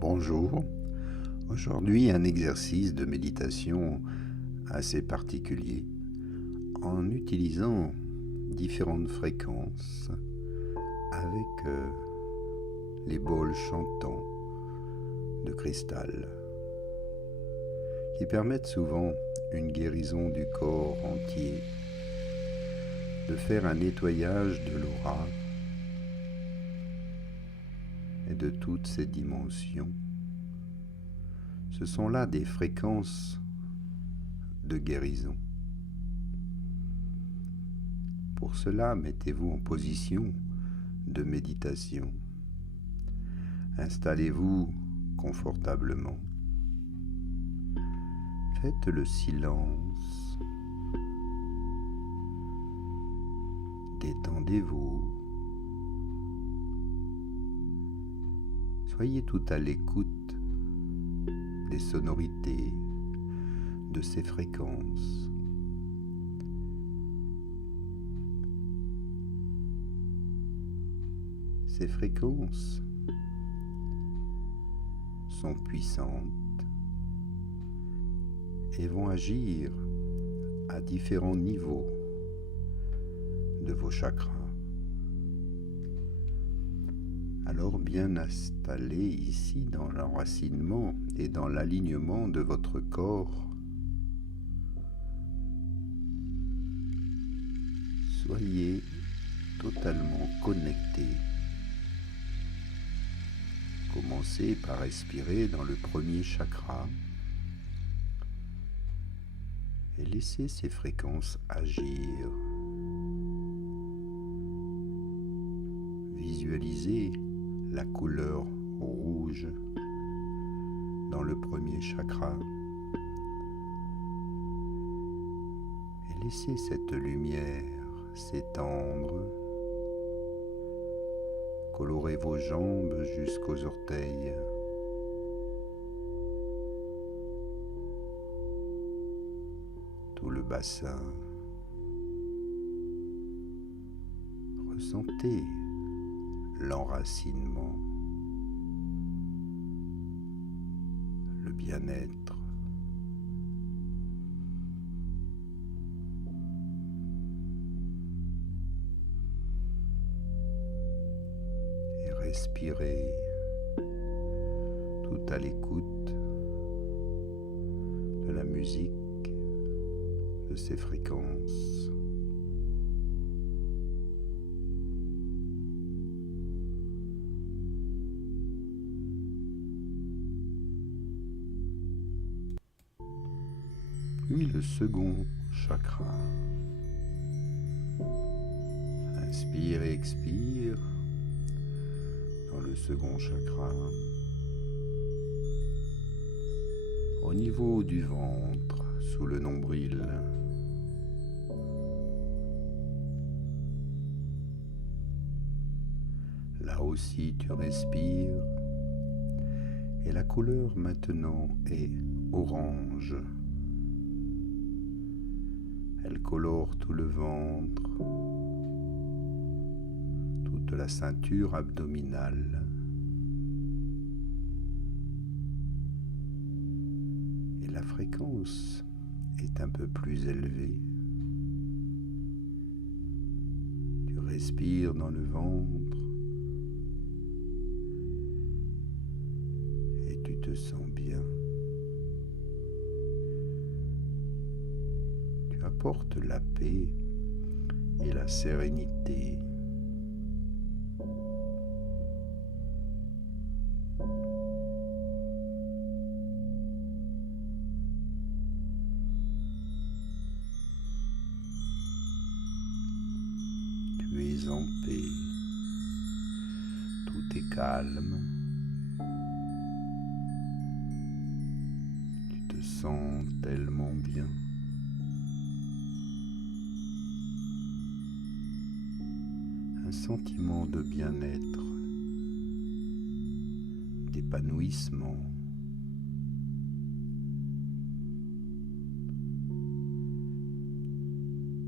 Bonjour. Aujourd'hui, un exercice de méditation assez particulier en utilisant différentes fréquences avec les bols chantants de cristal qui permettent souvent une guérison du corps entier, de faire un nettoyage de l'aura et de toutes ses dimensions. Ce sont là des fréquences de guérison. Pour cela, mettez-vous en position de méditation. Installez-vous confortablement. Faites le silence. Détendez-vous. Soyez tout à l'écoute des sonorités, de ces fréquences. Ces fréquences sont puissantes et vont agir à différents niveaux de vos chakras. Alors bien installé ici dans l'enracinement et dans l'alignement de votre corps, soyez totalement connecté. Commencez par respirer dans le premier chakra et laissez ces fréquences agir. Visualisez la couleur rouge dans le premier chakra et laissez cette lumière s'étendre, colorer vos jambes jusqu'aux orteils, tout le bassin. Ressentez l'enracinement, le bien-être. Et respirez tout à l'écoute de la musique, de ces fréquences. Puis le second chakra. Inspire et expire dans le second chakra. Au niveau du ventre, sous le nombril. Là aussi tu respires et la couleur maintenant est orange. Elle colore tout le ventre, toute la ceinture abdominale. Et la fréquence est un peu plus élevée. Tu respires dans le ventre et tu te sens bien. Apporte la paix et la sérénité. Tu es en paix. Tout est calme. Tu te sens tellement bien. Un sentiment de bien-être, d'épanouissement.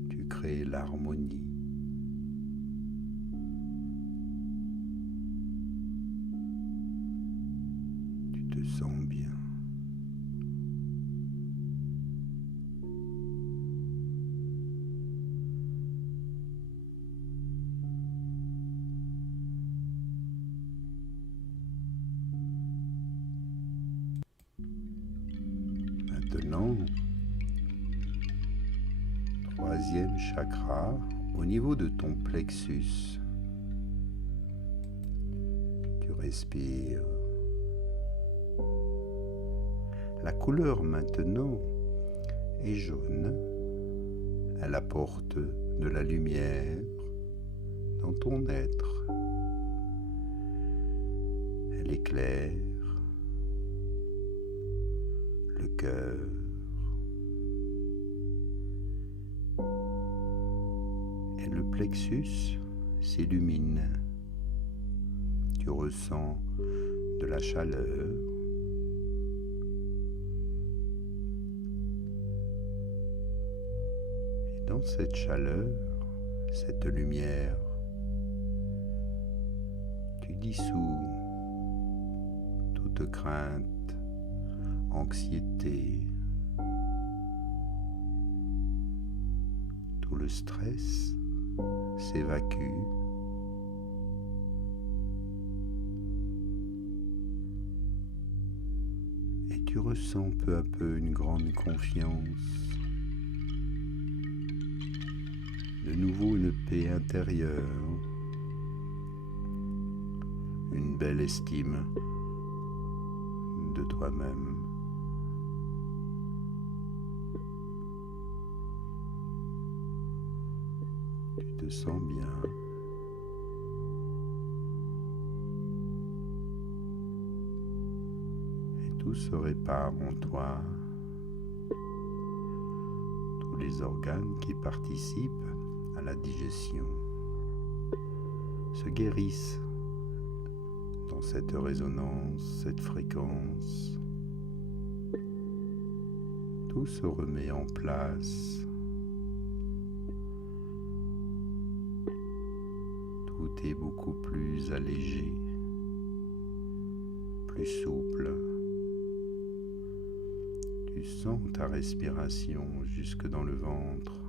Tu crées l'harmonie. te sens bien. Maintenant, troisième chakra, au niveau de ton plexus. Tu respires. La couleur maintenant est jaune. Elle apporte de la lumière dans ton être. Elle éclaire le cœur. Et le plexus s'illumine. Tu ressens de la chaleur. Et dans cette chaleur, cette lumière, tu dissous toute crainte, anxiété, tout le stress s'évacue. Et tu ressens peu à peu une grande confiance, de nouveau une paix intérieure, une belle estime de toi-même. Tu te sens bien. Et tout se répare en toi. Tous les organes qui participent à la digestion se guérissent dans cette résonance, cette fréquence. Tout se remet en place. Tout est beaucoup plus allégé, plus souple. Tu sens ta respiration jusque dans le ventre.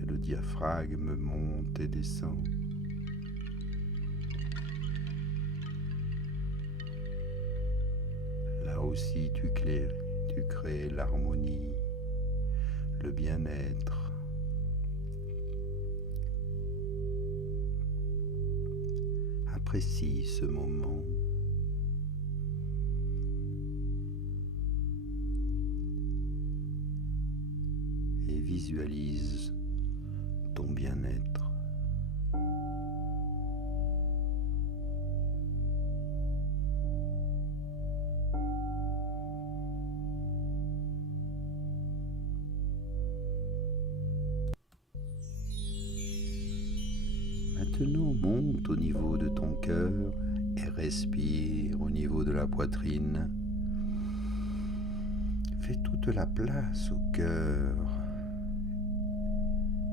Et le diaphragme monte et descend. Là aussi, tu crées l'harmonie, le bien-être. Apprécie ce moment. Et visualise ton bien-être. Maintenant, monte au niveau de ton cœur et respire au niveau de la poitrine. Fais toute la place au cœur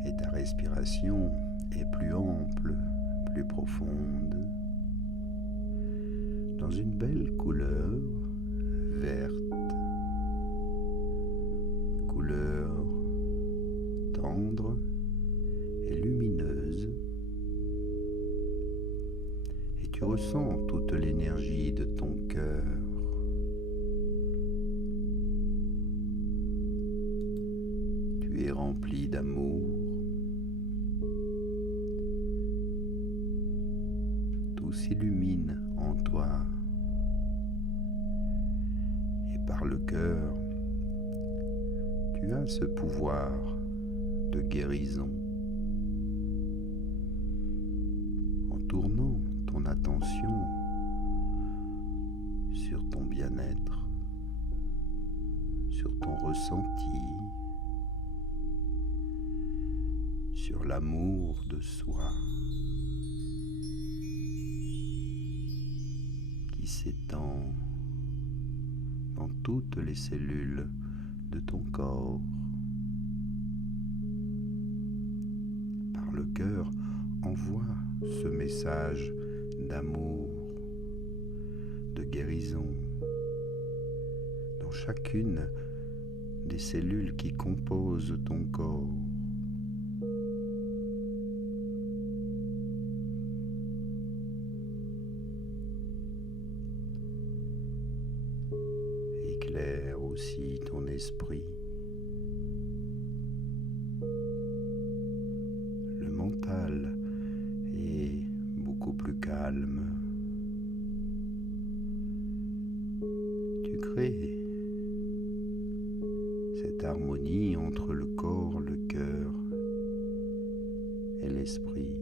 et ta respiration est plus ample, plus profonde, dans une belle couleur verte, couleur tendre et lumineuse. Et tu ressens toute l'énergie de ton cœur. Tu es rempli d'amour. Tout s'illumine en toi. Et par le cœur, tu as ce pouvoir de guérison. En tournant ton attention sur ton bien-être, sur ton ressenti, sur l'amour de soi qui s'étend dans toutes les cellules de ton corps. Par le cœur, envoie ce message d'amour, de guérison dans chacune des cellules qui composent ton corps. Éclaire aussi ton esprit. Le mental est beaucoup plus calme. Tu crées cette harmonie entre le corps, le cœur et l'esprit.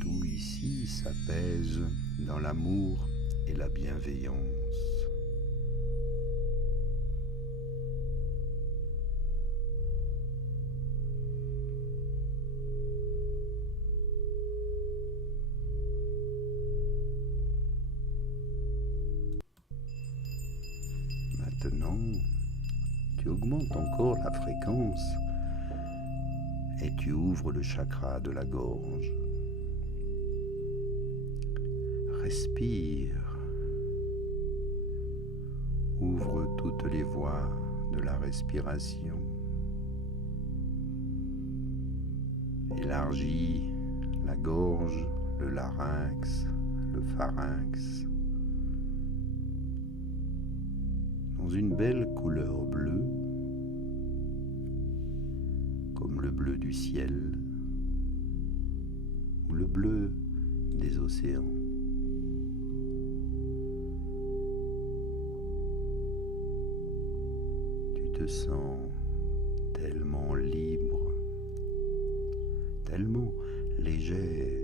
Tout ici s'apaise dans l'amour et la bienveillance. Maintenant, tu augmentes encore la fréquence et tu ouvres le chakra de la gorge. Respire. Ouvre toutes les voies de la respiration. Élargis la gorge, le larynx, le pharynx. Dans une belle couleur bleue, comme le bleu du ciel ou le bleu des océans. Tu te sens tellement libre, tellement légère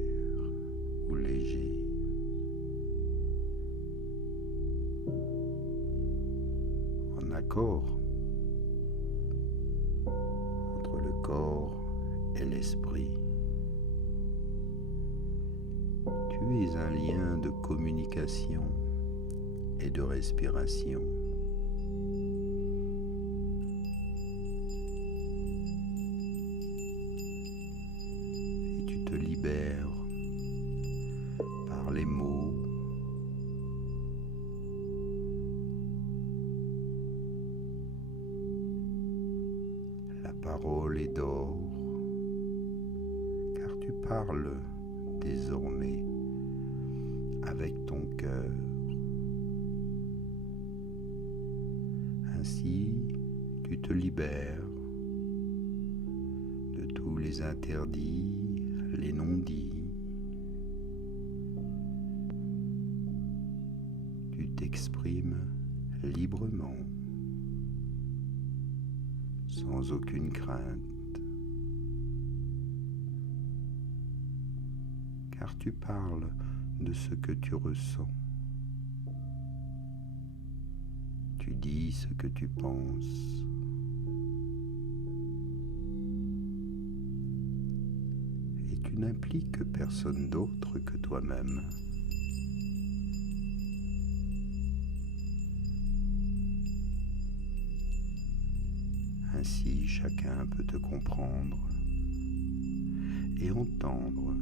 ou léger. En accord entre le corps et l'esprit. Tu es un lien de communication et de respiration. Et tu te libères par les mots, la parole est d'or, car tu parles désormais avec ton cœur. Ainsi, tu te libères de tous les interdits, les non-dits. Tu t'exprimes librement, sans aucune crainte, car tu parles de ce que tu ressens. Tu dis ce que tu penses. Et tu n'impliques personne d'autre que toi-même. Ainsi, chacun peut te comprendre et entendre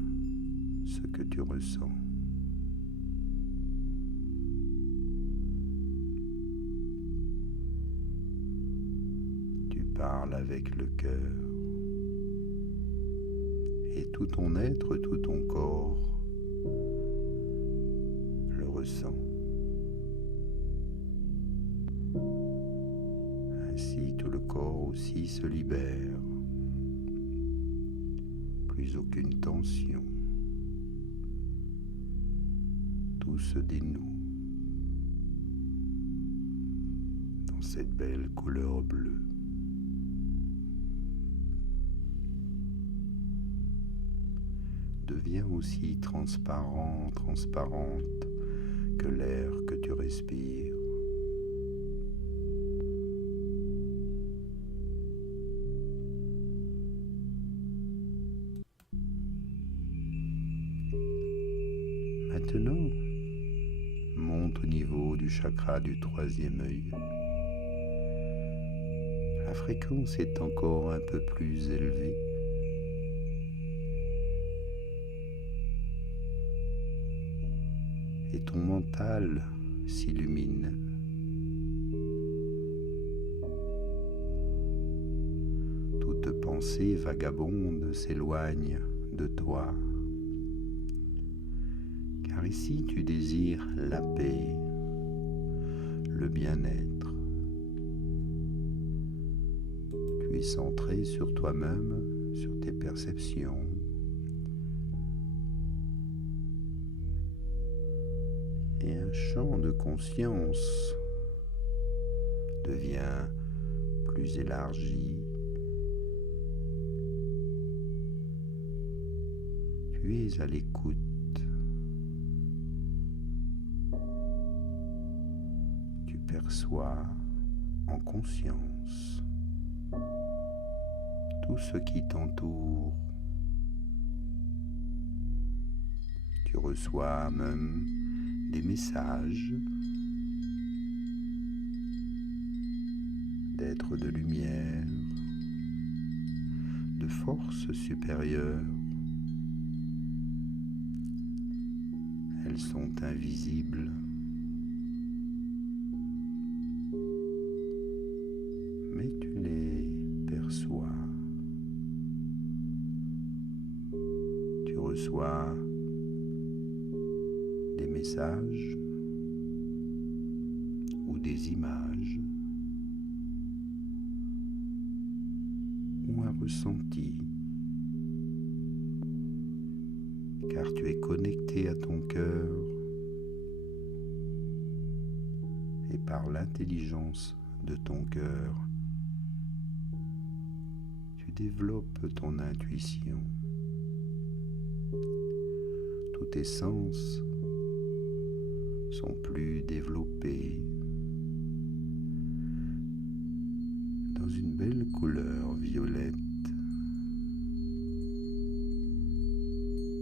ce que tu ressens. Tu parles avec le cœur et tout ton être, tout ton corps le ressent. Ainsi, tout le corps aussi se libère. Plus aucune tension. Tout se dénoue dans cette belle couleur bleue. Deviens aussi transparent, transparente que l'air que tu respires. Maintenant, monte au niveau du chakra du troisième œil. La fréquence est encore un peu plus élevée. mental s'illumine. Toute pensée vagabonde s'éloigne de toi. Car ici tu désires la paix, le bien-être. Tu es centré sur toi-même, sur tes perceptions. Et un champ de conscience devient plus élargi. Tu es à l'écoute. Tu perçois en conscience tout ce qui t'entoure. Tu reçois même des messages d'êtres de lumière, de forces supérieures. Elles sont invisibles, mais tu les perçois. Tu reçois des messages ou des images ou un ressenti, car tu es connecté à ton cœur et par l'intelligence de ton cœur, tu développes ton intuition. Tous tes sens sont plus développés dans une belle couleur violette.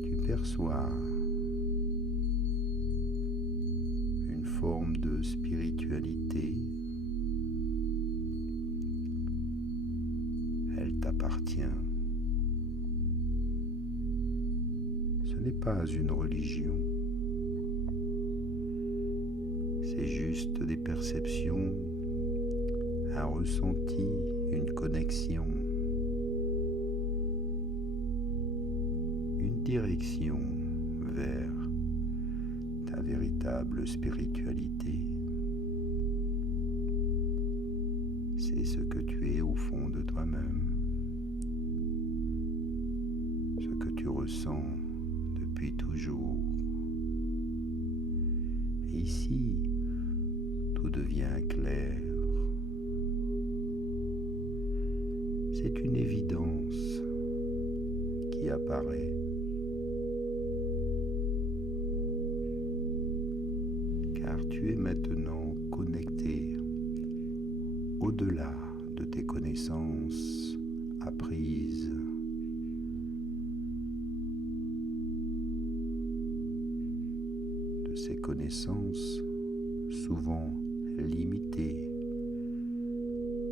Tu perçois une forme de spiritualité. Elle t'appartient. Ce n'est pas une religion. C'est juste des perceptions, un ressenti, une connexion, une direction vers ta véritable spiritualité. C'est ce que tu es au fond de toi-même, ce que tu ressens depuis toujours. Et ici, tout devient clair. C'est une évidence qui apparaît. Car tu es maintenant connecté au-delà de tes connaissances apprises. De ces connaissances souvent limitées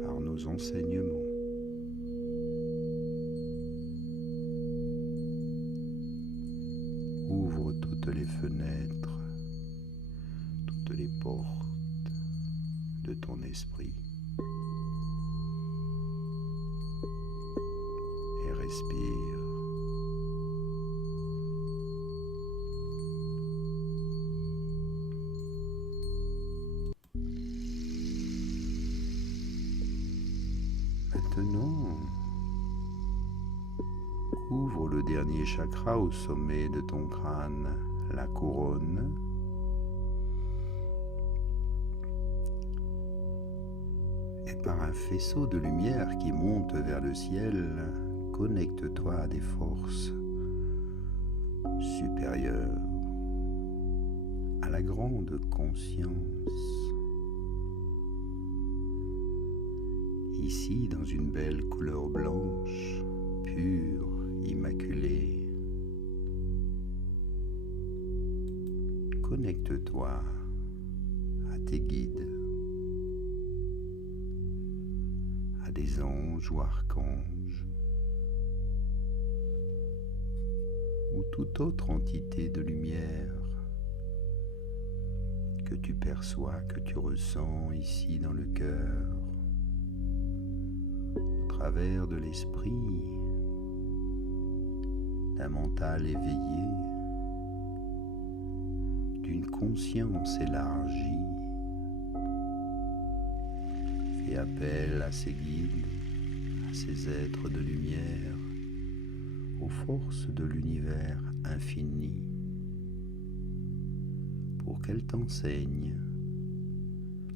par nos enseignements. Ouvre toutes les fenêtres, toutes les portes de ton esprit et respire. Maintenant, ouvre le dernier chakra au sommet de ton crâne, la couronne. Et par un faisceau de lumière qui monte vers le ciel, connecte-toi à des forces supérieures, à la grande conscience. Ici, dans une belle couleur blanche, pure, immaculée. Connecte-toi à tes guides, à des anges ou archanges, ou toute autre entité de lumière que tu perçois, que tu ressens ici dans le cœur, au travers de l'esprit, d'un mental éveillé, d'une conscience élargie. Fais appel à ces guides, à ces êtres de lumière, aux forces de l'univers infini, pour qu'elles t'enseignent,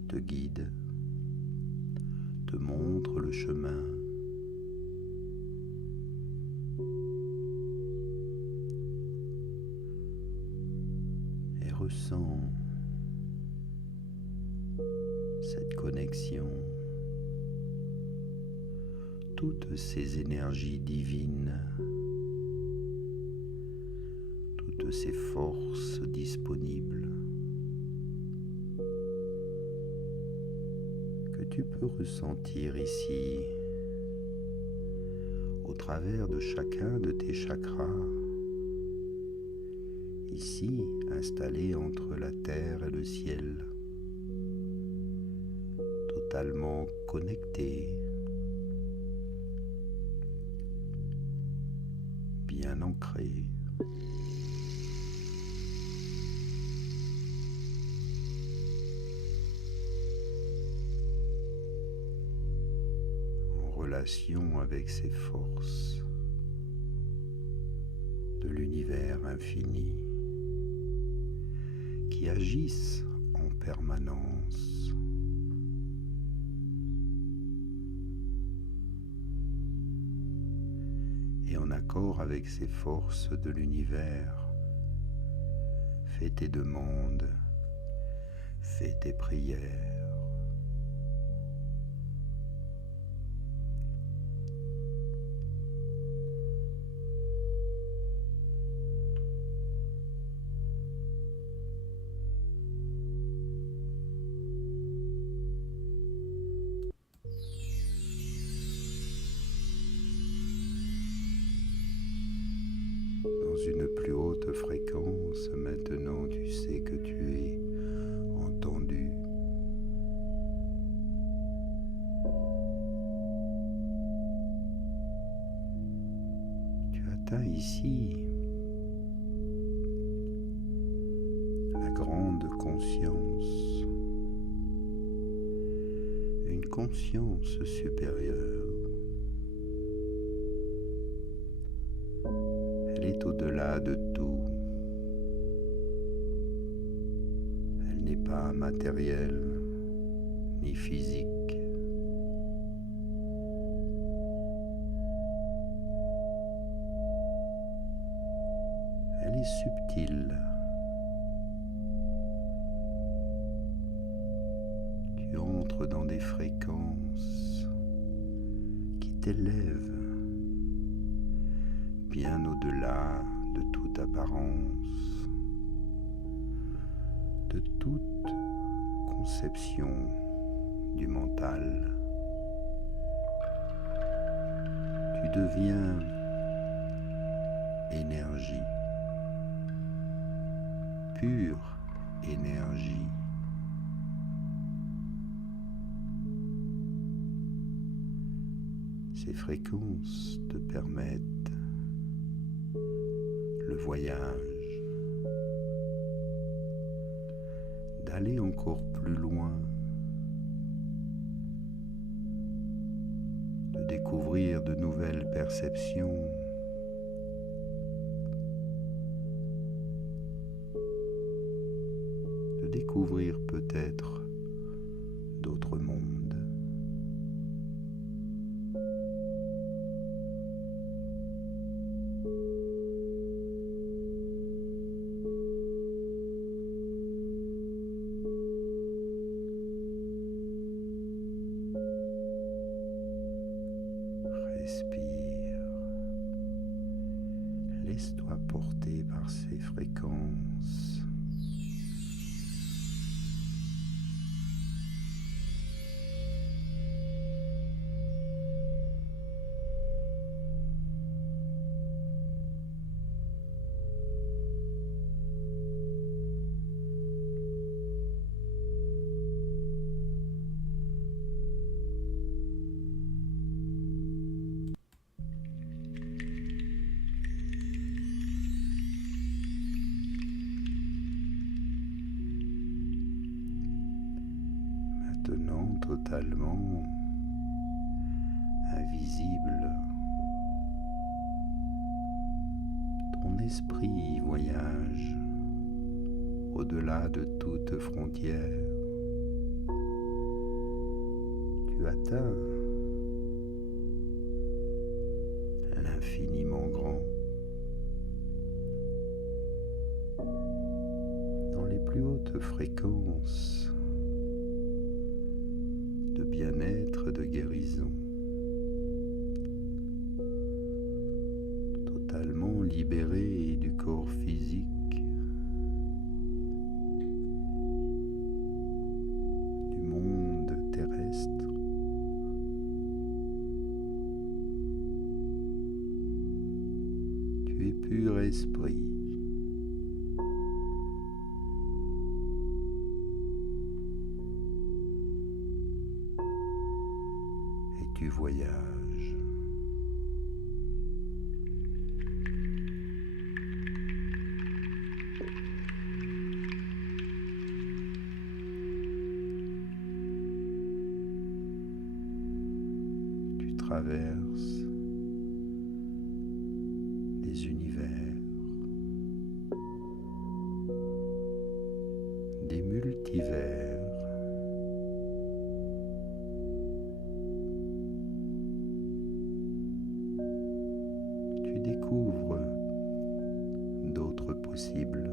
te guident, te montrent le chemin. Et ressens cette connexion, toutes ces énergies divines, toutes ces forces disponibles que tu peux ressentir ici, au travers de chacun de tes chakras, ici installé entre la terre et le ciel, totalement connecté, bien ancré. En relation avec ces forces de l'univers infini qui agissent en permanence. Et en accord avec ces forces de l'univers, fais tes demandes, fais tes prières. Dans une plus haute fréquence, maintenant tu sais que tu es entendu. Tu atteins ici la grande conscience, une conscience supérieure. Elle est au-delà de tout. Elle n'est pas matérielle ni physique. Elle est subtile. Tu entres dans des fréquences qui t'élèvent bien au-delà de toute apparence, de toute conception du mental. Tu deviens énergie, pure énergie. Ces fréquences te permettent le voyage, d'aller encore plus loin, de découvrir de nouvelles perceptions, de découvrir peut-être d'autres mondes. Respire. Laisse-toi porter par ces fréquences. totalement invisible. Ton esprit voyage au-delà de toute frontière. Tu atteins l'infiniment grand. Dans les plus hautes fréquences de bien-être, de guérison, totalement libéré du corps physique, du monde terrestre. Tu es pur esprit. Et tu voyages. Tu traverses les univers, des multivers, tu découvres d'autres possibles.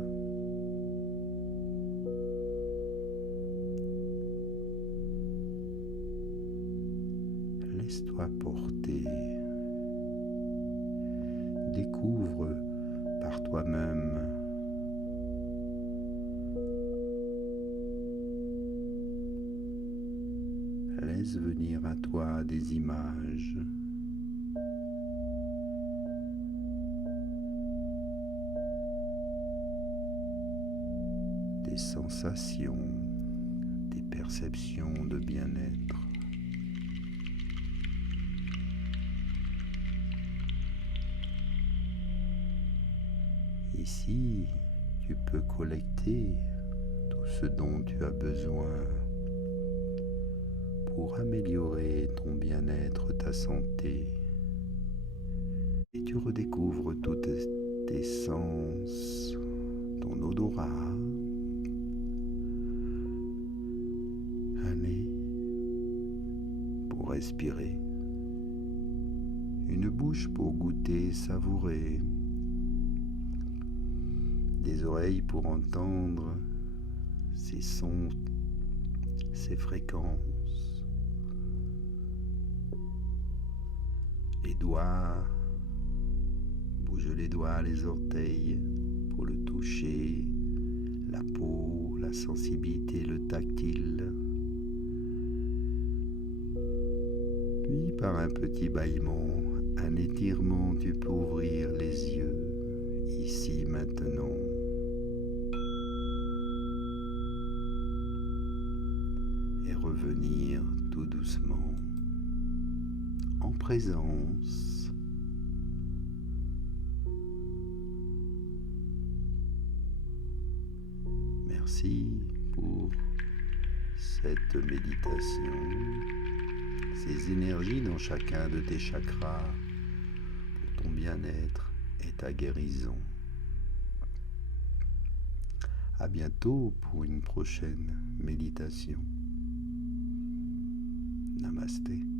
Laisse-toi porter. Découvre par toi-même. Laisse venir à toi des images. Des sensations, des perceptions de bien-être. Ici, tu peux collecter tout ce dont tu as besoin pour améliorer ton bien-être, ta santé. Et tu redécouvres tous tes sens, ton odorat, un nez pour respirer, une bouche pour goûter, savourer, des oreilles pour entendre ces sons, ces fréquences, les doigts, bouge les doigts, les orteils pour le toucher, la peau, la sensibilité, le tactile. Puis par un petit bâillement, un étirement, tu peux ouvrir les yeux, ici, maintenant. Et revenir tout doucement, en présence. Merci pour cette méditation, ces énergies dans chacun de tes chakras pour ton bien-être et ta guérison. À bientôt pour une prochaine méditation. Namasté.